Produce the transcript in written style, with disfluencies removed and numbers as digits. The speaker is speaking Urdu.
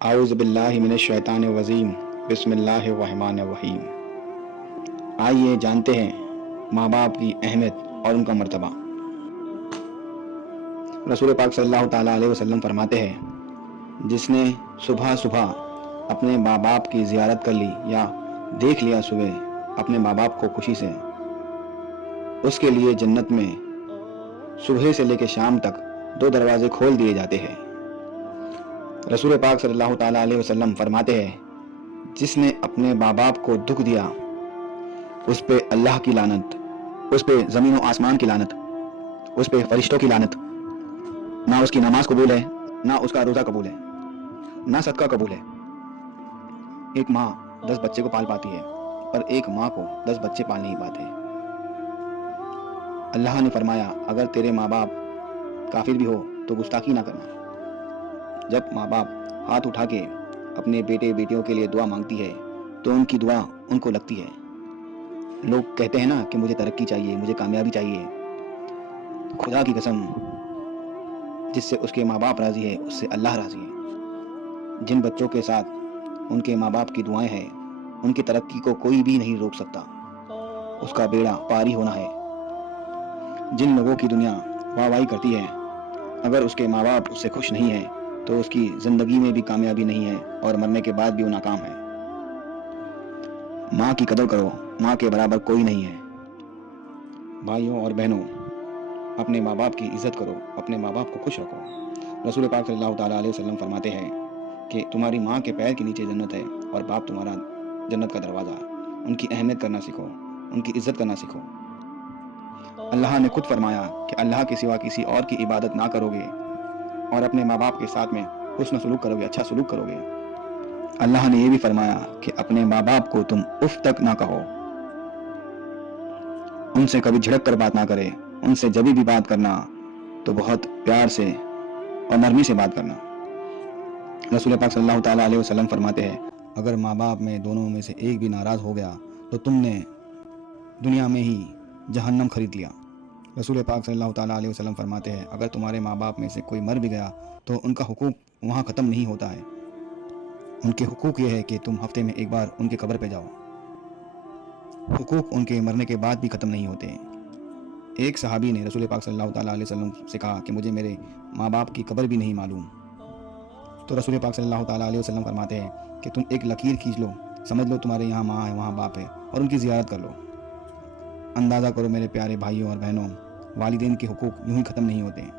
اعوذ باللہ من الشیطان الرجیم بسم اللہ الرحمن الرحیم۔ آئیے جانتے ہیں ماں باپ کی اہمیت اور ان کا مرتبہ۔ رسول پاک صلی اللہ تعالیٰ علیہ وسلم فرماتے ہیں، جس نے صبح صبح اپنے ماں باپ کی زیارت کر لی یا دیکھ لیا صبح اپنے ماں باپ کو خوشی سے، اس کے لیے جنت میں صبح سے لے کے شام تک 2 دروازے کھول دیے جاتے ہیں۔ رسول پاک صلی اللہ تعالیٰ علیہ وسلم فرماتے ہیں، جس نے اپنے ماں باپ کو دکھ دیا اس پہ اللہ کی لعنت، اس پہ زمین و آسمان کی لعنت، اس پہ فرشتوں کی لعنت، نہ اس کی نماز قبول ہے، نہ اس کا روزہ قبول ہے، نہ صدقہ قبول ہے۔ ایک ماں 10 بچے کو پال پاتی ہے، پر ایک ماں کو 10 بچے پال نہیں پاتے۔ اللہ نے فرمایا، اگر تیرے ماں باپ کافر بھی ہو تو گستاخی نہ کرنا۔ جب ماں باپ ہاتھ اٹھا کے اپنے بیٹے بیٹیوں کے لیے دعا مانگتی ہے تو ان کی دعا ان کو لگتی ہے۔ لوگ کہتے ہیں نا کہ مجھے ترقی چاہیے، مجھے کامیابی چاہیے، خدا کی قسم جس سے اس کے ماں باپ راضی ہے اس سے اللہ راضی ہے۔ جن بچوں کے ساتھ ان کے ماں باپ کی دعائیں ہیں ان کی ترقی کو کوئی بھی نہیں روک سکتا، اس کا بیڑا پار ہی ہونا ہے۔ جن لوگوں کی دنیا واہ واہی کرتی ہے، اگر اس کے ماں باپ اس سے خوش نہیں ہیں تو اس کی زندگی میں بھی کامیابی نہیں ہے اور مرنے کے بعد بھی وہ ناکام ہے۔ ماں کی قدر کرو، ماں کے برابر کوئی نہیں ہے۔ بھائیوں اور بہنوں، اپنے ماں باپ کی عزت کرو، اپنے ماں باپ کو خوش رکھو۔ رسول پاک صلی اللہ تعالیٰ علیہ وسلم فرماتے ہیں کہ تمہاری ماں کے پیر کے نیچے جنت ہے اور باپ تمہارا جنت کا دروازہ۔ ان کی اہمیت کرنا سیکھو، ان کی عزت کرنا سیکھو۔ اللہ نے خود فرمایا کہ اللہ کے سوا کسی اور کی عبادت نہ کرو گے اور اپنے ماں باپ کے ساتھ میں حسن سلوک کرو گے، اچھا سلوک کرو گے۔ اللہ نے یہ بھی فرمایا کہ اپنے ماں باپ کو تم اف تک نہ کہو، ان سے کبھی جھڑک کر بات نہ کرے، ان سے جبھی بھی بات کرنا تو بہت پیار سے اور نرمی سے بات کرنا۔ رسول پاک صلی اللہ تعالیٰ علیہ وسلم فرماتے ہیں، اگر ماں باپ میں دونوں میں سے ایک بھی ناراض ہو گیا تو تم نے دنیا میں ہی جہنم خرید لیا۔ رسول پاک صلی اللہ تعالیٰ علیہ وسلم فرماتے ہیں، اگر تمہارے ماں باپ میں سے کوئی مر بھی گیا تو ان کا حقوق وہاں ختم نہیں ہوتا ہے۔ ان کے حقوق یہ ہے کہ تم ہفتے میں ایک بار ان کے قبر پہ جاؤ۔ حقوق ان کے مرنے کے بعد بھی ختم نہیں ہوتے۔ ایک صحابی نے رسول پاک صلی اللہ تعالیٰ علیہ وسلم سے کہا کہ مجھے میرے ماں باپ کی قبر بھی نہیں معلوم۔ تو رسول پاک صلی اللہ تعالیٰ علیہ وسلم فرماتے ہیں کہ تم ایک لکیر کھینچ لو، سمجھ لو تمہارے یہاں ماں ہے، وہاں باپ ہے، اور ان کی زیارت کر لو۔ اندازہ کرو میرے پیارے بھائیوں اور بہنوں، والدین کے حقوق یوں ہی ختم نہیں ہوتے ہیں۔